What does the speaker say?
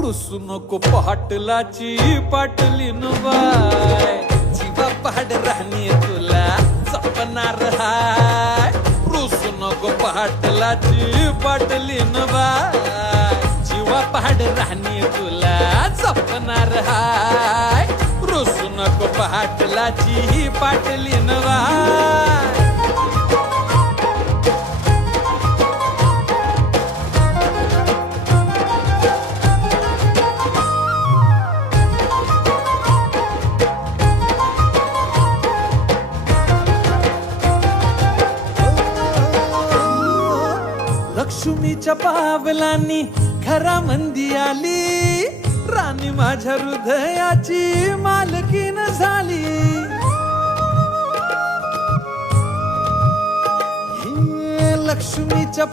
रुसू नको पाटलाची पाटलीन बाय जीवा पहाड राहणी तुला जपणार हाय रुसू नको पाटलाची पाटलीन बाय जीवा पहाड राहणी तुला जपणार हाय रुसू नको पाटलाची पाटलीन बाय लक्ष्मीच्या पावलांनी घरामंदी आली राणी माझ्या हृदयाची मालकीन झाली लक्ष्मीच्या